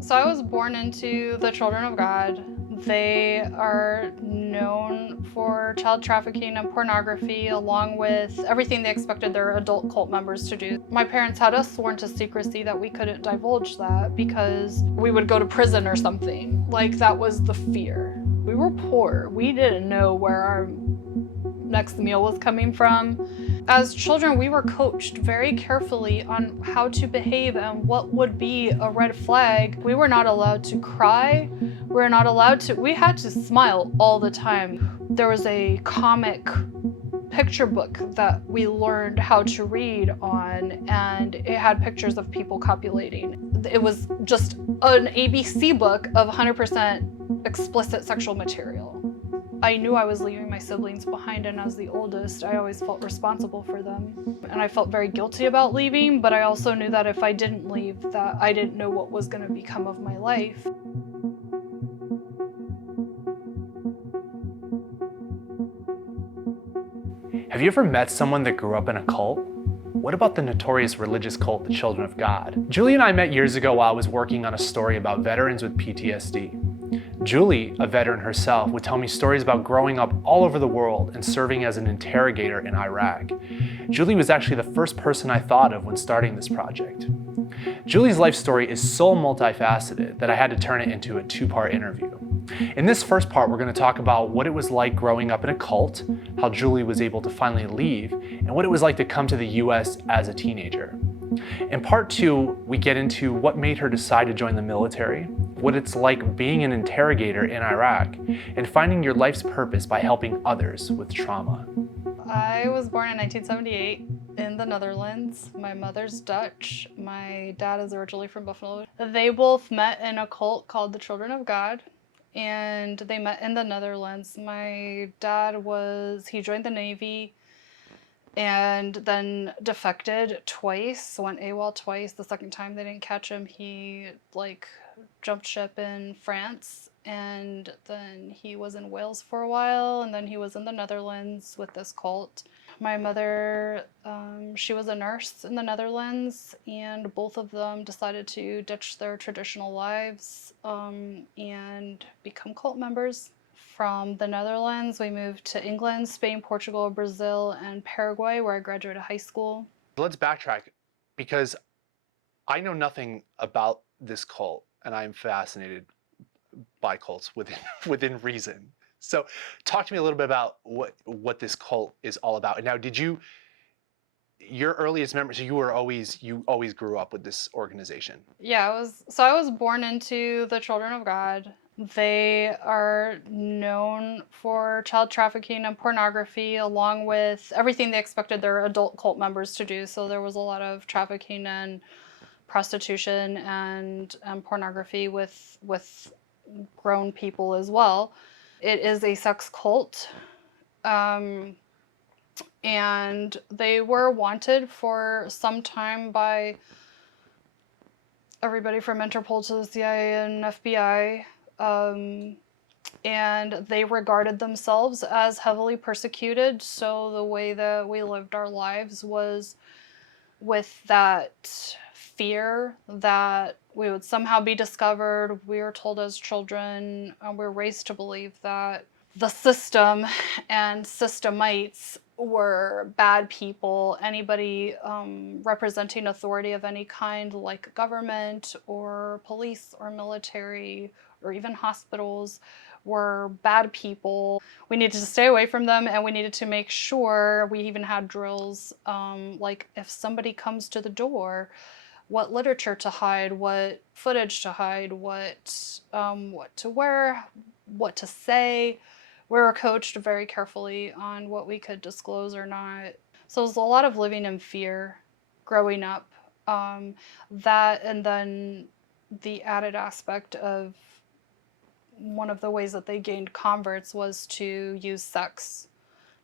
So I was born into the Children of God. They are known for child trafficking and pornography, along with everything they expected their adult cult members to do. My parents had us sworn to secrecy that we couldn't divulge that because we would go to prison or something. Like, that was the fear. We were poor. We didn't know where our next meal was coming from. As children, we were coached very carefully on how to behave and what would be a red flag. We were not allowed to cry. We had to smile all the time. There was a comic picture book that we learned how to read on, and it had pictures of people copulating. It was just an ABC book of 100% explicit sexual material. I knew I was leaving my siblings behind, and as the oldest, I always felt responsible for them. And I felt very guilty about leaving, but I also knew that if I didn't leave, that I didn't know what was going to become of my life. Have you ever met someone that grew up in a cult? What about the notorious religious cult, the Children of God? Julie and I met years ago while I was working on a story about veterans with PTSD. Julie, a veteran herself, would tell me stories about growing up all over the world and serving as an interrogator in Iraq. Julie was actually the first person I thought of when starting this project. Julie's life story is so multifaceted that I had to turn it into a two-part interview. In this first part, we're going to talk about what it was like growing up in a cult, how Julie was able to finally leave, and what it was like to come to the US as a teenager. In part two, we get into what made her decide to join the military, what it's like being an interrogator in Iraq, and finding your life's purpose by helping others with trauma. I was born in 1978 in the Netherlands. My mother's Dutch. My dad is originally from Buffalo. They both met in a cult called the Children of God, and they met in the Netherlands. My dad he joined the Navy and then defected twice, went AWOL twice. The second time they didn't catch him, he jumped ship in France, and then he was in Wales for a while, and then he was in the Netherlands with this cult. My mother, she was a nurse in the Netherlands, and both of them decided to ditch their traditional lives and become cult members. From the Netherlands, we moved to England, Spain, Portugal, Brazil, and Paraguay, where I graduated high school. Let's backtrack because I know nothing about this cult and I'm fascinated by cults within reason. So talk to me a little bit about what this cult is all about. And now, your earliest memory, so you always grew up with this organization? Yeah, I was born into the Children of God. They are known for child trafficking and pornography, along with everything they expected their adult cult members to do. So there was a lot of trafficking and prostitution and pornography with grown people as well. It is a sex cult. And they were wanted for some time by everybody from Interpol to the CIA and FBI. And they regarded themselves as heavily persecuted. So the way that we lived our lives was with that fear that we would somehow be discovered. We were told as children, we were raised to believe that the system and systemites were bad people. Anybody representing authority of any kind, like government or police or military or even hospitals, were bad people. We needed to stay away from them, and we needed to make sure. We even had drills, like if somebody comes to the door, what literature to hide, what footage to hide, what to wear, what to say. We were coached very carefully on what we could disclose or not. So it was a lot of living in fear growing up. That, and then the added aspect of one of the ways that they gained converts was to use sex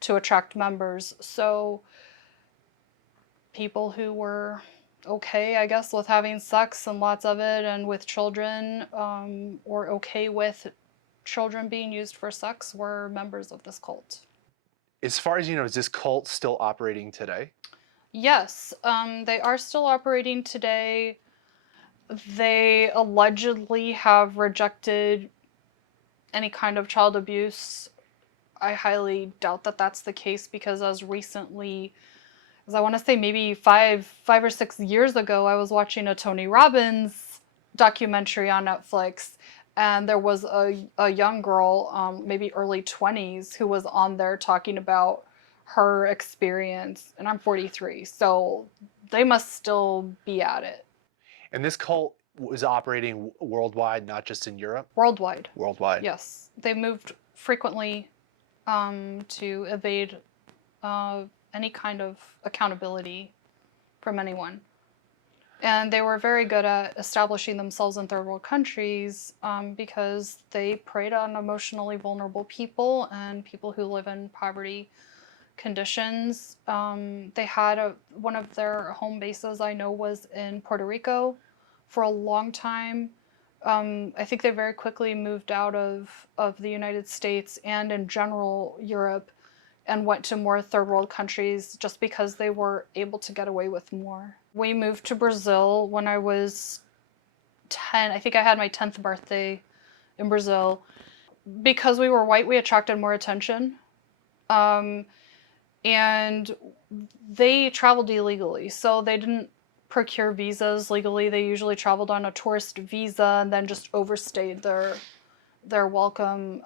to attract members. So people who were okay, I guess, with having sex and lots of it, and with children, or okay with children being used for sex, were members of this cult. As far as you know, is this cult still operating today? Yes, they are still operating today. They allegedly have rejected any kind of child abuse. I highly doubt that that's the case, because as recently as I want to say maybe 5 or 6 years ago, I was watching a Tony Robbins documentary on Netflix, and there was a young girl, maybe early 20s, who was on there talking about her experience. And I'm 43, so they must still be at it. And this cult was operating worldwide, not just in Europe? Worldwide. Worldwide. Yes. They moved frequently to evade any kind of accountability from anyone. And they were very good at establishing themselves in third world countries, because they preyed on emotionally vulnerable people and people who live in poverty conditions. They had one of their home bases, I know, was in Puerto Rico for a long time. I think they very quickly moved out of the United States and in general Europe, and went to more third world countries just because they were able to get away with more. We moved to Brazil when I was 10. I think I had my 10th birthday in Brazil. Because we were white, we attracted more attention. And they traveled illegally, so they didn't procure visas legally. They usually traveled on a tourist visa and then just overstayed their welcome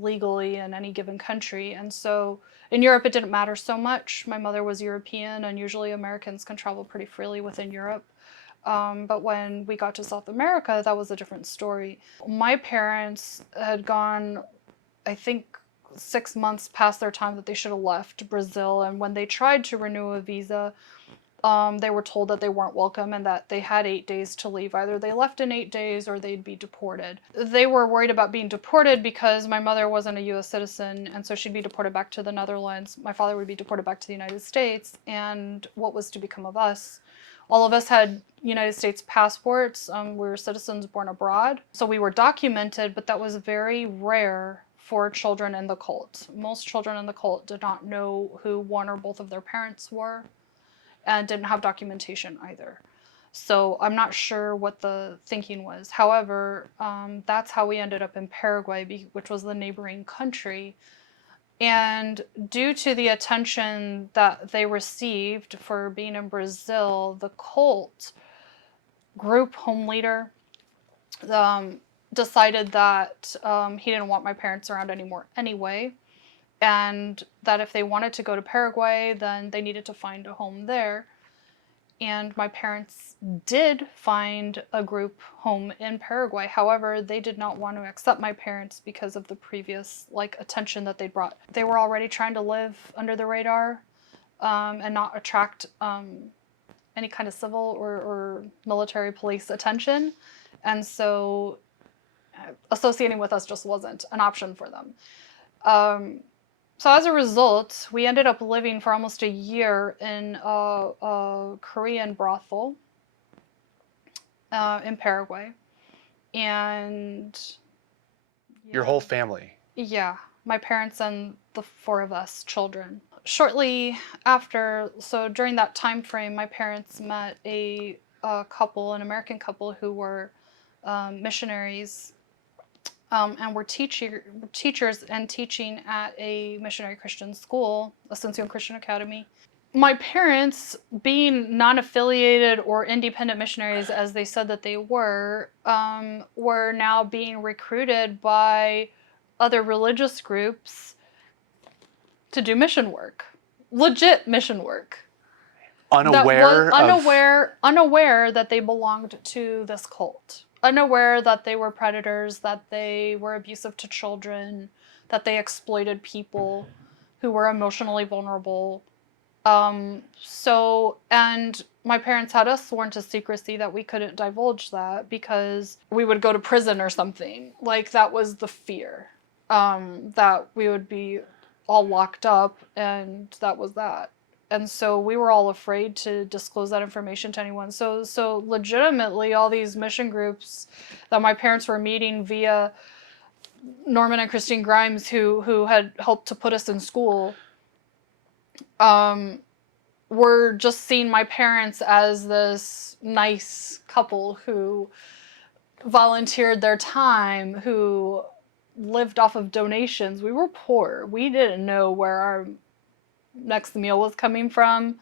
legally in any given country. And so in Europe, it didn't matter so much. My mother was European, and usually Americans can travel pretty freely within Europe. But when we got to South America, that was a different story. My parents had gone, I think, 6 months past their time that they should have left Brazil. And when they tried to renew a visa, they were told that they weren't welcome and that they had 8 days to leave. Either they left in 8 days or they'd be deported. They were worried about being deported because my mother wasn't a US citizen, and so she'd be deported back to the Netherlands. My father would be deported back to the United States, and what was to become of us? All of us had United States passports. We were citizens born abroad. So we were documented, but that was very rare for children in the cult. Most children in the cult did not know who one or both of their parents were, and didn't have documentation either. So I'm not sure what the thinking was. However, that's how we ended up in Paraguay, which was the neighboring country. And due to the attention that they received for being in Brazil, the cult group home leader decided that he didn't want my parents around anymore anyway, and that if they wanted to go to Paraguay, then they needed to find a home there. And my parents did find a group home in Paraguay. However, they did not want to accept my parents because of the previous attention that they brought. They were already trying to live under the radar and not attract any kind of civil or military police attention. And so associating with us just wasn't an option for them. So as a result, we ended up living for almost a year in a Korean brothel in Paraguay. And Your whole family? Yeah, my parents and the 4 of us children. Shortly after, so during that time frame, my parents met a couple, an American couple who were missionaries, and were teachers and teaching at a missionary Christian school, Ascension Christian Academy. My parents, being non-affiliated or independent missionaries, as they said that they were now being recruited by other religious groups to do mission work, legit mission work. Unaware that they belonged to this cult. Unaware that they were predators, that they were abusive to children, that they exploited people who were emotionally vulnerable. And my parents had us sworn to secrecy that we couldn't divulge that because we would go to prison or something. That was the fear, that we would be all locked up, and that was that. And so we were all afraid to disclose that information to anyone. So legitimately, all these mission groups that my parents were meeting via Norman and Christine Grimes, who had helped to put us in school, were just seeing my parents as this nice couple who volunteered their time, who lived off of donations. We were poor. We didn't know where our next meal was coming from.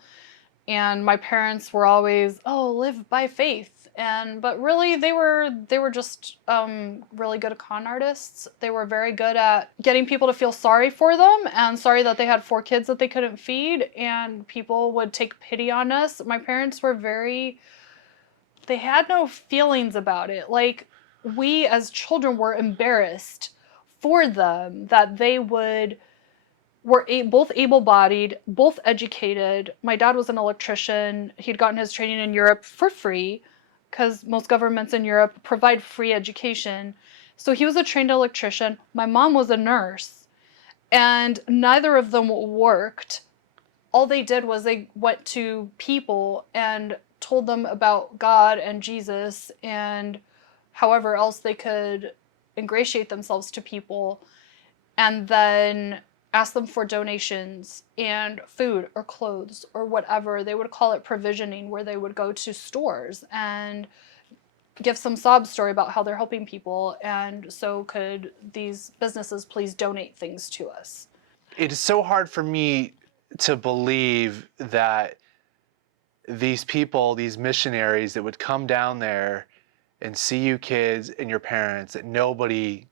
And my parents were always, oh, live by faith. But really they were just really good con artists. They were very good at getting people to feel sorry for them and sorry that they had 4 kids that they couldn't feed, and people would take pity on us. My parents were they had no feelings about it. Like, we as children were embarrassed for them that they were both able-bodied, both educated. My dad was an electrician. He'd gotten his training in Europe for free because most governments in Europe provide free education. So he was a trained electrician. My mom was a nurse, and neither of them worked. All they did was they went to people and told them about God and Jesus and however else they could ingratiate themselves to people, and then ask them for donations and food or clothes or whatever. They would call it provisioning, where they would go to stores and give some sob story about how they're helping people, and so could these businesses please donate things to us. It is so hard for me to believe that these people, these missionaries that would come down there and see you kids and your parents, that nobody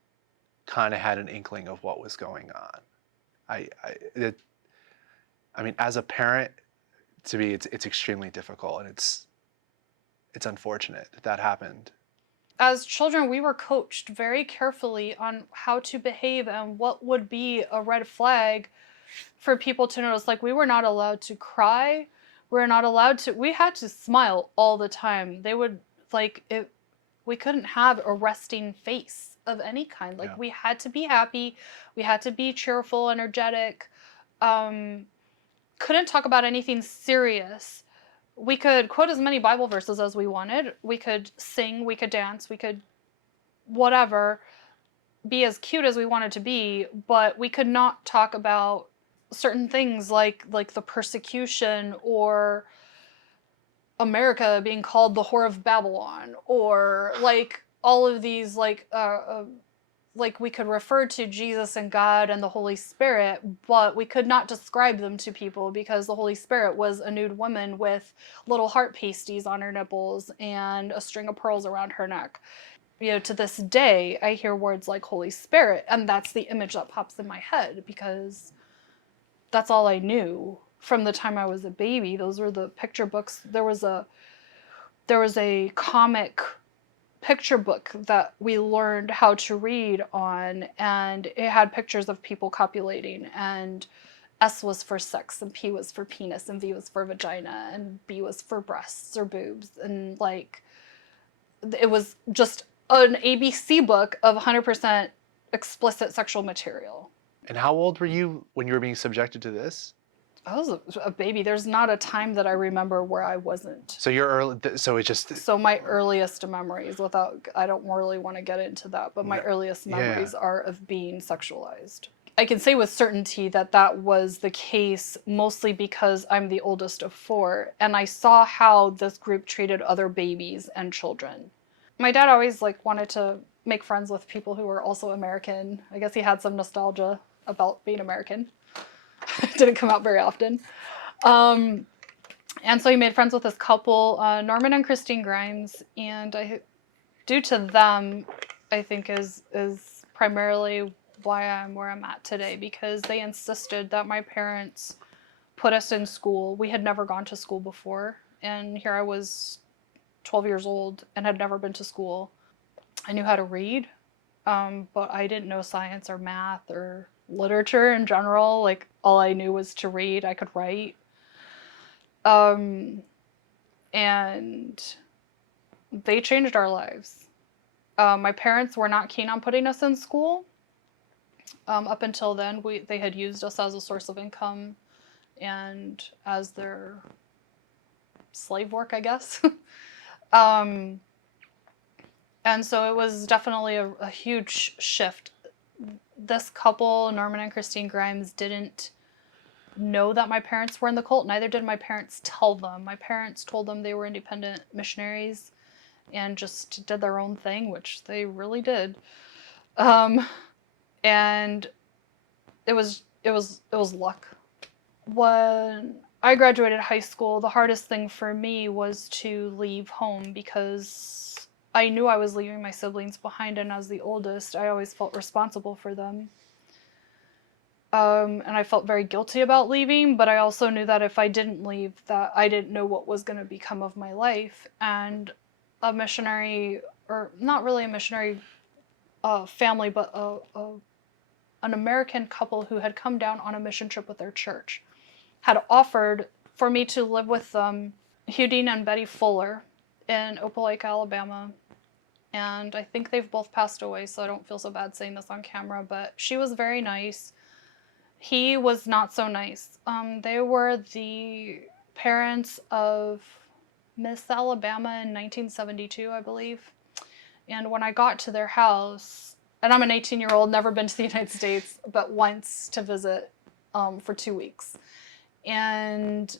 kind of had an inkling of what was going on. I mean, as a parent, to me, it's extremely difficult, and it's unfortunate that happened. As children, we were coached very carefully on how to behave and what would be a red flag for people to notice. Like, we were not allowed to cry. We had to smile all the time. They would, we couldn't have a resting face of any kind. Like, we had to be happy. We had to be cheerful, energetic. Couldn't talk about anything serious. We could quote as many Bible verses as we wanted. We could sing, we could dance, we could whatever, be as cute as we wanted to be, but we could not talk about certain things like the persecution, or America being called the whore of Babylon, or like all of these like we could refer to Jesus and God and the Holy Spirit, but we could not describe them to people because the Holy Spirit was a nude woman with little heart pasties on her nipples and a string of pearls around her neck. You know, to this day, I hear words like Holy Spirit, and that's the image that pops in my head because that's all I knew from the time I was a baby. Those were the picture books. There was a comic picture book that we learned how to read on, and it had pictures of people copulating, and S was for sex, and P was for penis, and V was for vagina, and B was for breasts or boobs, and like it was just an ABC book of 100% explicit sexual material. And how old were you when you were being subjected to this? I was a baby. There's not a time that I remember where I wasn't. So you're early. So it's just. So my earliest memories, I don't really want to get into that, but my earliest memories are of being sexualized. I can say with certainty that that was the case mostly because I'm the oldest of 4, and I saw how this group treated other babies and children. My dad always wanted to make friends with people who were also American. I guess he had some nostalgia about being American. It didn't come out very often. And so he made friends with this couple, Norman and Christine Grimes, and due to them, I think is primarily why I'm where I'm at today, because they insisted that my parents put us in school. We had never gone to school before, and here I was 12 years old and had never been to school. I knew how to read, but I didn't know science or math or literature in general. Like, all I knew was to read. I could write. And they changed our lives. My parents were not keen on putting us in school. Up until then, they had used us as a source of income and as their slave work, I guess. And so it was definitely a huge shift. This couple, Norman and Christine Grimes, didn't know that my parents were in the cult. Neither did my parents tell them. My parents told them they were independent missionaries and just did their own thing, which they really did. And it was luck. When I graduated high school, the hardest thing for me was to leave home because I knew I was leaving my siblings behind, and as the oldest, I always felt responsible for them. And I felt very guilty about leaving, but I also knew that if I didn't leave, that I didn't know what was going to become of my life. And a missionary, or not really a missionary family, but an American couple who had come down on a mission trip with their church, had offered for me to live with them, Houdin and Betty Fuller, in Opelika, Alabama. And I think they've both passed away, so I don't feel so bad saying this on camera, but she was very nice. He was not so nice. They were the parents of Miss Alabama in 1972, I believe. And when I got to their house, and I'm an 18-year-old, never been to the United States, but once to visit for 2 weeks. And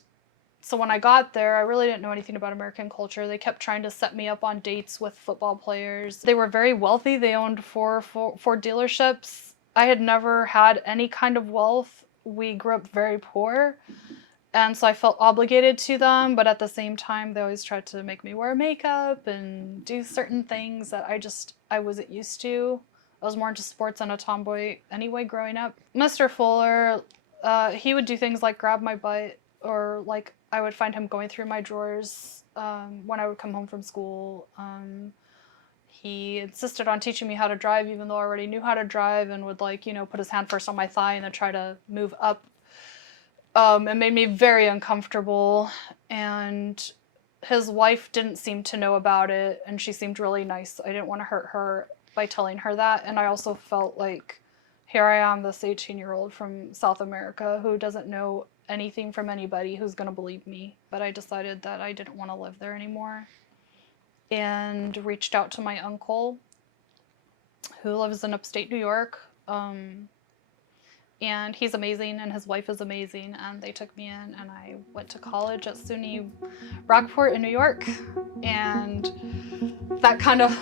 so when I got there, I really didn't know anything about American culture. They kept trying to set me up on dates with football players. They were very wealthy. They owned four dealerships. I had never had any kind of wealth. We grew up very poor. And so I felt obligated to them, but at the same time, they always tried to make me wear makeup and do certain things that I wasn't used to. I was more into sports and a tomboy anyway growing up. Mr. Fuller, he would do things like grab my butt, or like I would find him going through my drawers when I would come home from school. He insisted on teaching me how to drive, even though I already knew how to drive, and would put his hand first on my thigh and then try to move up. It made me very uncomfortable, and his wife didn't seem to know about it, and she seemed really nice. I didn't want to hurt her by telling her that, and I also felt like here I am, this 18-year-old from South America who doesn't know anything from anybody who's going to believe me. But I decided that I didn't want to live there anymore and reached out to my uncle who lives in upstate New York. And he's amazing, and his wife is amazing, and they took me in, and I went to college at SUNY Rockport in New York, and that kind of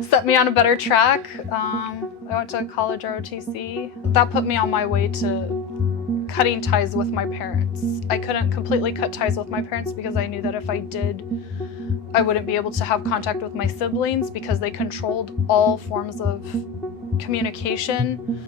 set me on a better track. I went to college ROTC. That put me on my way to cutting ties with my parents. I couldn't completely cut ties with my parents because I knew that if I did, I wouldn't be able to have contact with my siblings because they controlled all forms of communication.